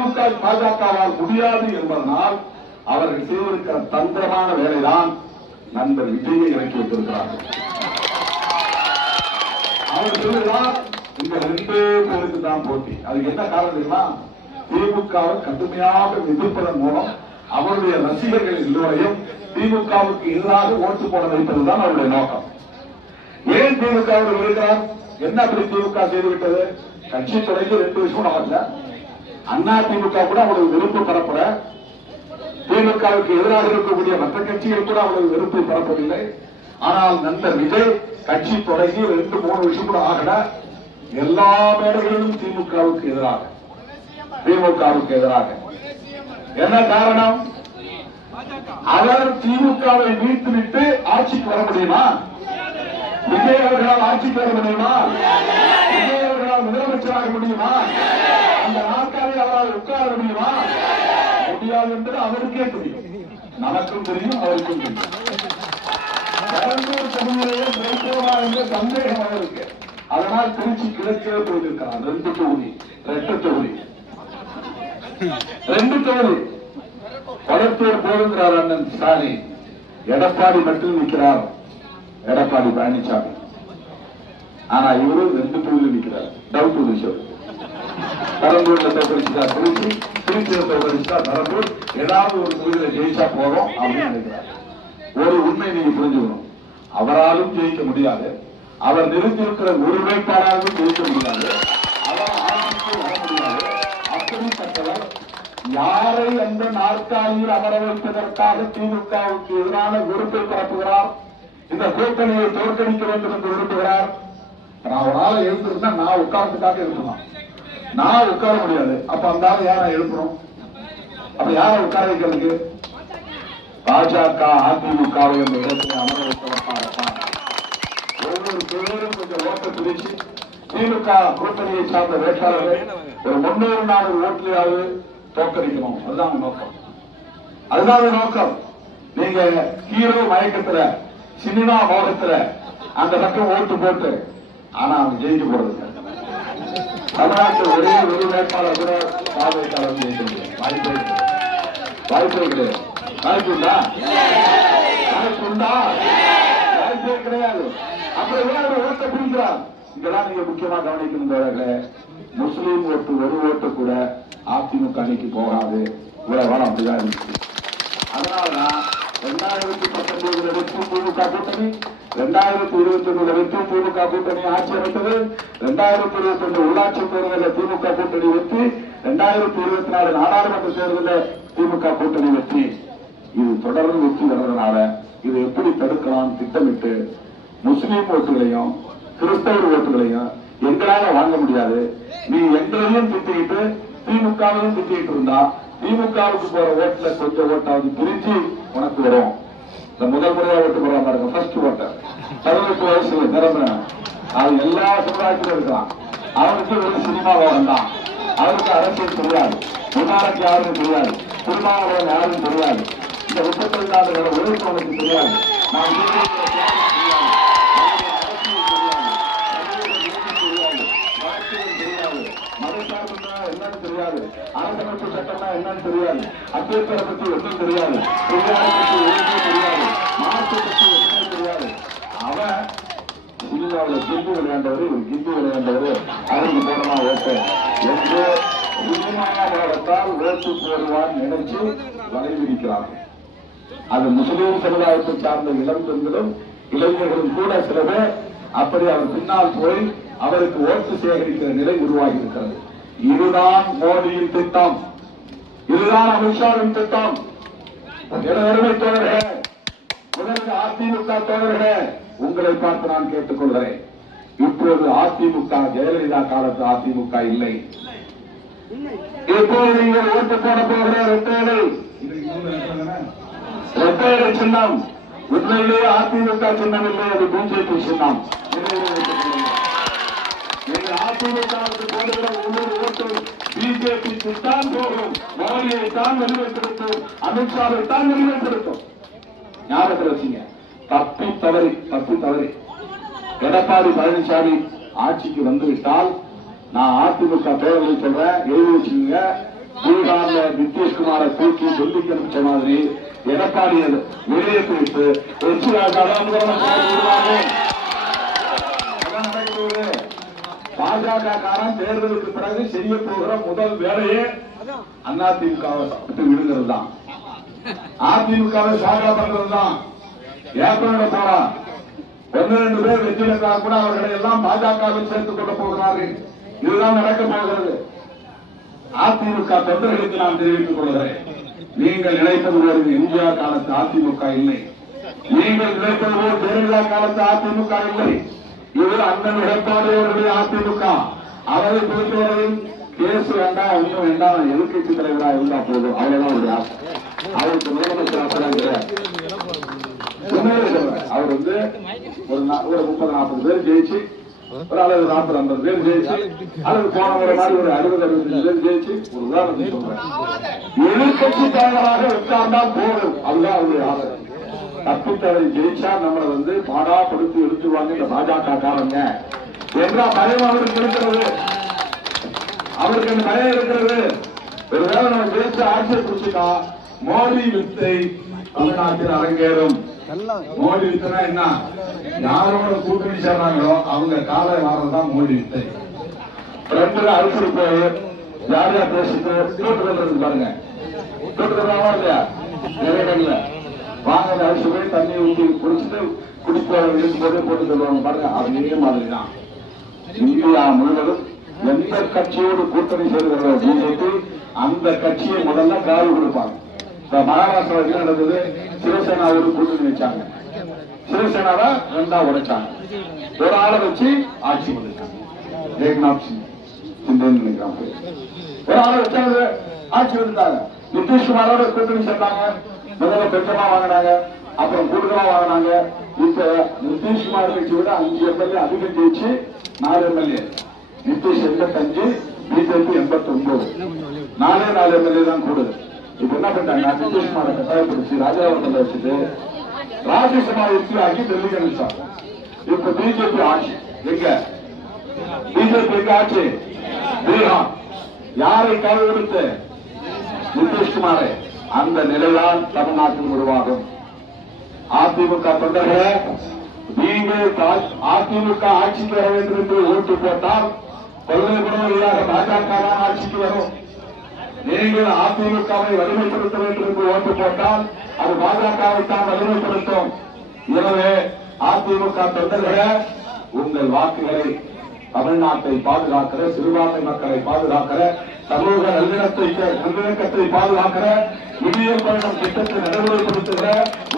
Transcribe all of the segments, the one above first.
திமுக பாஜகவால் முடியாது என்பதனால் அவர்கள் செய்திருக்கிற தந்திரமான வேலைதான் நண்பர் விஜயை இறக்கி வைத்திருக்கிறார்கள். அவர் சொல்லுதான் இந்த 2 பேருக்கு தான் போட்டி. அதுக்கு என்ன காரணம்னா, திமுகவை கடுமையாக எதிர்ப்பதன் மூலம் அவருடைய ரசிகர்கள் எல்லோரையும் திமுகவுக்கு எதிராக ஓட்டு போட வைப்பதுதான் அவருடைய நோக்கம். ஏன் திமுக இருக்கிறார்? என்ன அப்படி திமுக செய்துவிட்டது? கட்சி தொடங்கி 2 வருஷம் நடக்கல. அண்ணா திமுக கூட அவருடைய வெறுப்பு பரப்பட, திமுகவுக்கு எதிராக இருக்கக்கூடிய மற்ற கட்சிகள் கூட அவருடைய வெறுப்பை பரப்பவில்லை. ஆனால் நண்பர் விஜய் கட்சி தொடங்கி 2-3 வருஷம் கூட ஆகல, எல்லா மேடைகளிலும் திமுகவுக்கு எதிராக. என்ன காரணம்? அவர் திமுகவை மீட்டுவிட்டு ஆட்சிக்கு வர முடியுமா? விஜய் அவர்களால் ஆட்சிக்கு வர முடியுமா? விஜய் அவர்களால் முதலமைச்சராக முடியுமா? அந்த நாற்காலில் அவரால் உட்கார முடியுமா? முடியாது என்பது அவருக்கே தெரியும், நமக்கும் தெரியும், அவருக்கும் தெரியும். பெரம்பூர் தொகுதியிலேயே ஜெயிப்போமா என்ற சந்தேகம் அவருக்கு. அதனால் திருச்சி கிழக்கே போயிருக்கிறார். 2 தொகுதி. கொளத்தூர் போடுகிறார் அண்ணன் ஸ்டாலின். எடப்பாடி மட்டும் நிற்கிறார், எடப்பாடி பழனிசாமி. ஆனா இவரு 2 தொகுதியில் நிற்கிறார். டவுட் விஷயம். பெரம்பூர்ல தோற்கடிச்சுட்டார் திருச்சி, திருச்சியில தோற்கடிச்சுட்டா பெரம்பூர். ஏதாவது ஒரு தொகுதியில ஜெயிச்சா போறோம் அப்படின்னு நினைக்கிறார். ஒரு உண்மை நீங்க புரிஞ்சுக்கணும், அவராலும் ஜெயிக்க முடியாது, அவர் நிறுத்தியிருக்கிற ஒரு வேட்பாளராலும் ஜெயிக்க முடியாது, அவர் ஆட்சிக்கு வர முடியாது. அப்படிப்பட்டவர் யாரை அந்த நாற்காலியில் அமர வைப்பதற்காக திமுகவுக்கு எதிரான வெறுப்பை பரப்புகிறார், இந்த கூட்டணியை தோற்கடிக்க வேண்டும் என்று விரும்புகிறார். நான் ஒரு ஆளை எழுந்திருந்தா நான் உட்கார்ந்துக்காக எழுப்பலாம், நான் உட்கார முடியாது. அப்ப அந்த ஆளை யாரா எழுப்புறோம்? அப்ப யாரை உட்கார வைக்கிறதுக்கு? பாஜக அதிமுகவை என்ற இடத்தை அமர வைப்பதற்காக ஒவ்வொரு பேரும் கொஞ்சம் ஓட்ட பிரிச்சு திமுக கூட்டணியை சார்ந்த வேட்பாளர்கள் ஒரு 300-400 ஓட்டுலையாவது தோற்கடிக்கணும். அதுதான் நோக்கம், அதுதான் நோக்கம். நீங்க ஹீரோ மயக்கத்துல, சினிமா மோகத்துல அந்த பக்கம் ஓட்டு போட்டு, ஆனா அவங்க ஜெயிக்க போறது தமிழ்நாட்டில் ஒரே ஒரு வேட்பாளர் கூட பார்வையாளர் ஜெயிக்க முடியும். வாய்ப்பே கிடையாது. வாய்ப்புண்டா? வாய்ப்பே கிடையாது. அப்புறம் ஓட்ட பிடிக்கிறார். இதெல்லாம் நீங்க முக்கியமா கவனிக்கணும். முஸ்லீம் ஓட்டு ஒரு ஓட்டு கூட அதிமுக அணிக்கு போகாது. இவ்வளவு அப்படிதான் இருந்துச்சு. அதனாலதான் 2019 வெற்றி திமுக கூட்டணி, 2021 வெற்றி திமுக கூட்டணி ஆட்சி அமைத்தது, 2021 உள்ளாட்சி தேர்தலில் திமுக கூட்டணி வெற்றி, 2024 நாடாளுமன்ற தேர்தலில் திமுக கூட்டணி வெற்றி. இது தொடர்ந்து வெற்றி வர்றதுனால இது எப்படி தடுக்கலாம் திட்டமிட்டு முஸ்லீம் ஓட்டுகளையும் கிறிஸ்தவர் ஓட்டுகளையும் எங்களால வாங்க முடியாது, நீ எங்களையும் திட்டிக்கிட்டு திமுகவையும் திட்டிட்டு இருந்தா திமுகவுக்கு போற ஓட்டுல கொஞ்சம் ஓட்டாவது பிரிஞ்சு உனக்கு வரும். இந்த முதல் முறையா ஓட்டு போற பாருங்க, ஃபர்ஸ்ட் ஓட்டர் 18 வயசுல திறமை, அது எல்லா சமுதாயத்திலும் இருக்கலாம். அவனுக்கு ஒரு சினிமா வேண்டாம், அவருக்கு அரசியல் தெரியாது, முன்னாளுக்கு யாருன்னு தெரியாது, திருமாவளவன் யாருன்னு தெரியாது, இந்த 32 ஆண்டுகள உழைப்பு அவனுக்கு தெரியாது, நான் என்னன்னு தெரியாது, அரசமைப்பு சட்டம்னா என்னன்னு தெரியாது, அம்பேத்கரை பத்தி ஒன்றும் தெரியாது, பெரியாரை பத்தி ஒன்றும் தெரியாது, மார்க்ஸை பத்தி ஒன்றும் தெரியாது. அவன் சினிமாவில் கிண்டி விளையாண்டவர், ஒரு கிண்டி விளையாண்டவர், அவருக்கு போனமா ஓட்டு என்று சினிமாவத்தால் ஓட்டு போடுவான்னு நினைச்சு வலைவிரிக்கிறார்கள். அது முஸ்லீம் சமுதாயத்தை சார்ந்த இளம் பெண்களும் இளைஞர்களும் கூட சில பேர் அப்படி அவர் பின்னால் போய் அவருக்கு ஓட்டு சேகரிக்கிற நிலை உருவாகி இருக்கிறது. இதுதான் மோடியின் திட்டம், இதுதான் அமித்ஷாவின் திட்டம். அருமை தோழர்களே, முதலில் அதிமுக தோழர்களே, உங்களை பார்த்து நான் கேட்டுக் கொள்கிறேன். இப்போது அதிமுக ஜெயலலிதா காலத்து அதிமுக இல்லை. இப்போது நீங்கள் ஓட்டு போட போகிற இரட்டையடை சின்னம் உண்மையிலேயே அதிமுக சின்னம் இல்லை, அது பிஜேபி சின்னம். நீங்கள் அதிமுகவுக்கு போடுகிற ஒவ்வொரு ஓட்டும் பிஜேபிக்கு தான் போகும், மோடியை தான் வெளிவெற்றிருக்கும், அமித்ஷாவை தான் வெளிவெற்றிருக்கும். ஞாபகத்தில் வச்சுங்க. தப்பி தவறி எடப்பாடி பழனிசாமி ஆட்சிக்கு வந்துவிட்டால், நான் அதிமுக பேரவை சொல்றேன், எழுதி வச்சுங்க, பீகார்ல நிதிஷ்குமாரை தூக்கி டெல்லிக்கு அனுப்பிச்ச மாதிரி எடப்பாடி வெளியே போயிட்டு பாஜக காரன் தேர்தலுக்கு பிறகு செய்ய போகிற முதல் வேலையே அதிமுகவை விட்டு விடுங்கிறது தான். அதிமுகவை சாதா பண்றது தான். ஏற்கனவே போறான் 1-2 பேர் வெற்றிக்காக கூட அவர்களை எல்லாம் பாஜகவில் சேர்த்துக் கொள்ள போகிறார்கள். இதுதான் நடக்க போகிறது. அதிமுக தொண்டர்களுக்கு நான் தெரிவித்துக் கொள்கிறேன், நீங்கள் நினைப்பது போல் எம்ஜிஆர் காலத்து அதிமுக இல்லை. நீங்கள் நினைப்பது போல் ஜெயலலிதா காலத்து அதிமுக இல்லை. இது அண்ணன் எடப்பாடி அவர்களுடைய அதிமுக. அவரை பொறுத்தவரையில் கேஸ் வேண்டாம், ஒன்றும் வேண்டாம், எதிர்கட்சி தலைவராக இருந்தா போதும், அவ்வளவுதான் ஒரு ஆசை. அவருக்கு முதலமைச்சர் அவர் வந்து ஒரு 30-40 பேர் ஜெயிச்சு, ஒரு அளவு 40-50 பேர் ஜெயிச்சு, அல்லது போன முறை மாதிரி ஒரு 60-65 பேர் ஜெயிச்சு, ஒரு உதாரணத்துக்கு சொல்றேன், எதிர்கட்சி தலைவராக உட்கார்ந்தால் போதும், அதுதான் அவருடைய ஆசை. தப்பித்தவரை ஜெயிச்சா நம்மளை வந்து பாடாப்படுத்தி எடுத்துருவாங்க இந்த பாஜக காரங்க என்ற பயம் அவருக்கு இருக்கிறது. அவருக்கு அந்த பயம் இருக்கிறது. ஒருவேளை நம்ம ஜெயிச்சு ஆட்சியை பிடிச்சிட்டா மோடி வித்தை தமிழ்நாட்டில் அரங்கேறும். மோடி வித்தனா என்ன? யாரோட கூட்டணி சேர்றாங்களோ அவங்க காலை வாரதான் மோடி வித்தை. ரெண்டு அரசு போய் யார் யார் பேசிட்டு தோட்டுறது பாருங்க, தோட்டுறதா இல்லையா? நிறைய இடங்கள்ல வாங்க அரிசி போய் தண்ணி ஊற்றி குடிச்சுட்டு குடிப்போது போட்டு தருவாங்க பாருங்க. அதே மாதிரிதான் இந்தியா முழுவதும் எந்த கட்சியோடு கூட்டணி சேர்கிறதோ பிஜேபி, அந்த கட்சியை முதல்ல காவு கொடுப்பாங்க. மகாராஷ்டிரா என்ன நடந்தது? சிவசேனாவோடு கூட்டணி வச்சாங்க, சிவசேனாவை 2ஆ உடைச்சாங்க, ஒரு ஆளை வச்சு ஆட்சி பண்ணிட்டாங்க. ஏக்நாத் சிந்தே நினைக்கிறான், ஒரு ஆளை வச்சாங்க ஆட்சி வந்துட்டாங்க. நிதிஷ்குமாரோட கூட்டணி சேர்ந்தாங்க, முதல்ல பெற்றமா வாங்கினாங்க, அப்புறம் கூடுதலா வாங்கினாங்க. இப்ப நிதிஷ்குமார் கட்சி விட 5 எம்எல்ஏ அதிகம் ஜெயிச்சு 4 எம்எல்ஏ. நிதிஷ் 85, பிஜேபி 89, 4 எம்எல்ஏ தான் கூடுது. இப்ப என்ன பண்ணிட்டாங்க? நிதிஷ்குமாரை கட்டாயப்படுத்தி ராஜாவரத்தில் வச்சுட்டு ராஜ்யசபா எம்பி ஆக்கி டெல்லிக்கு அனுப்பிச்சாங்க. இப்ப பிஜேபி ஆட்சி எங்க? பிஜேபி ஆட்சி பீகார். யாரை கை கொடுத்து? நிதிஷ்குமாரை. அந்த நிலைதான் தமிழ்நாட்டில் உருவாகும். அதிமுக தொண்டர்களே, நீங்கள் அதிமுக ஆட்சிக்கு வர வேண்டும் என்று ஓட்டு போட்டால் கொள்கைப்படும் பாஜக ஆட்சிக்கு வரும். நீங்கள் அதிமுகவை வலிமைப்படுத்த வேண்டும் என்று ஓட்டு போட்டால் அது பாஜகவை தான் வலிமைப்படுத்தும். எனவே அதிமுக தொண்டர்களே, உங்கள் வாக்குகளை தமிழ்நாட்டை பாதுகாக்கிற, சிறுபான்மை மக்களை பாதுகாக்கிற, சமூக நல்லிணக்கத்தை பாதுகாக்கிற, விடியல் பயணம் திட்டத்தை நடைமுறைப்படுத்துகிற,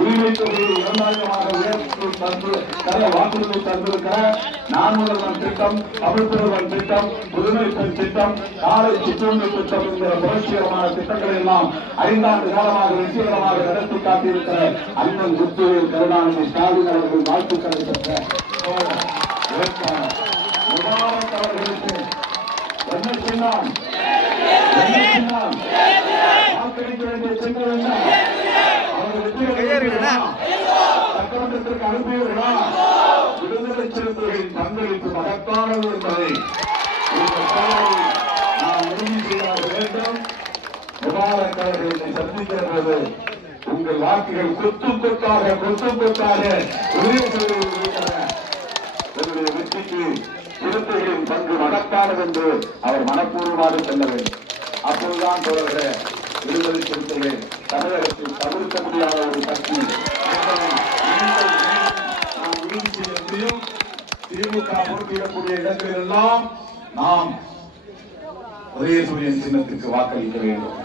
உரிமை தொகையை 2000 உயர்த்தி தர வாக்குறுதி தந்திருக்கிற, நான் முதல்வன் திட்டம், தமிழ் புதல்வன் திட்டம், புதுமை பெண் திட்டம், காலை சிற்றுண்டி திட்டம் என்கிற புரட்சிகரமான திட்டங்களை எல்லாம் 5 ஆண்டு காலமாக வெற்றிகரமாக நடத்தி காட்டியிருக்கிற அண்ணன் முத்துவேல் கருணாநிதி ஸ்டாலின் அவர்கள் வாழ்த்துக்களை பெற்ற அவர்களுக்கு என்ன சொன்னான்? வாக்களிக்க வேண்டிய சின்னம் என்ன? அவர்கள் சட்டமன்றத்திற்கு அனுப்பியவர்களா? விடுதலை சிறுத்தைகளின் பங்களிப்பு மகத்தானது என்பதை நாம் உறுதி செய்ய வேண்டும். முபாரக் அவர்களை சந்திக்கிற போது உங்கள் வாக்குகள் கொத்து கொத்தாக உறுதி செய்திருக்கின்றன. என்னுடைய வெற்றிக்கு சிறுத்தைகளின் பங்கு மகத்தானது என்று அவர் மனப்பூர்வமாக செல்ல வேண்டும். அப்போதுதான் தோழர்களே, விடுதலை சிறுத்தைகள் தமிழகத்தில் தவிர்க்க முடியாத ஒரு கட்சி. நாம் உறுதி செய்ய முடியும். திமுக போட்டியிடக்கூடிய இடங்களிலெல்லாம் நாம் உதயசூரியன் சின்னத்திற்கு வாக்களிக்க வேண்டும்.